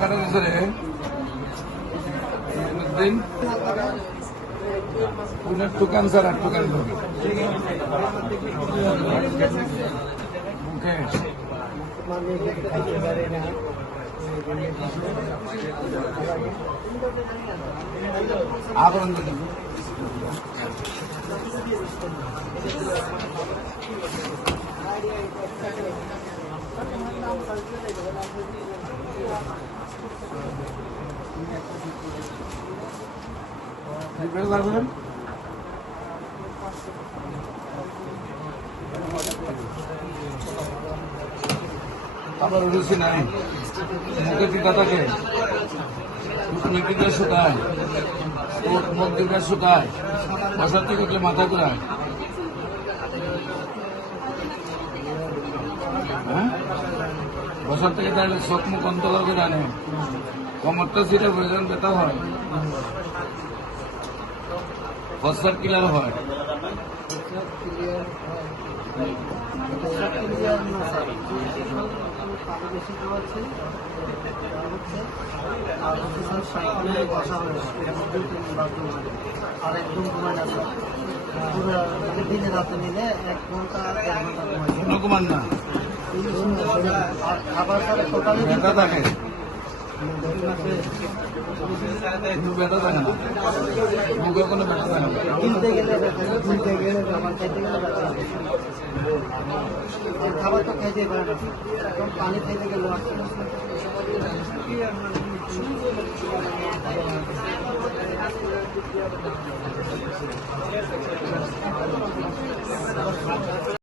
কাটা দিছে রে দিন পুনের টুকান স্যার আর টুকান মুখে আবরণ লাগবেন আবার রুচি নাই মুখে টিকা থাকে টিকা শুকায় মুখ টিকা শুকায় বসার থেকে মাথা ঘুরায় হ্যাঁ বসার থেকে তাহলে চোখ মুখ অন্তর্কে জানে কমরটা সিটে প্রয়োজন ব্যথা হয় বসার ক্লিয়ার হয় আর একদম ঘুমায় না দিনে রাতে নিলে 1 ঘন্টা 1.5 ঘন্টা ঘুমান না আবার সকালে ব্যথা থাকে ব্যথা থাকে না মুখে কোনো ব্যথা থাকে না কিনতে গেলে খাবার খাইতে গেলে খাবার তো খাইতে পারে না এখন পানি খাইতে গেলে আসছে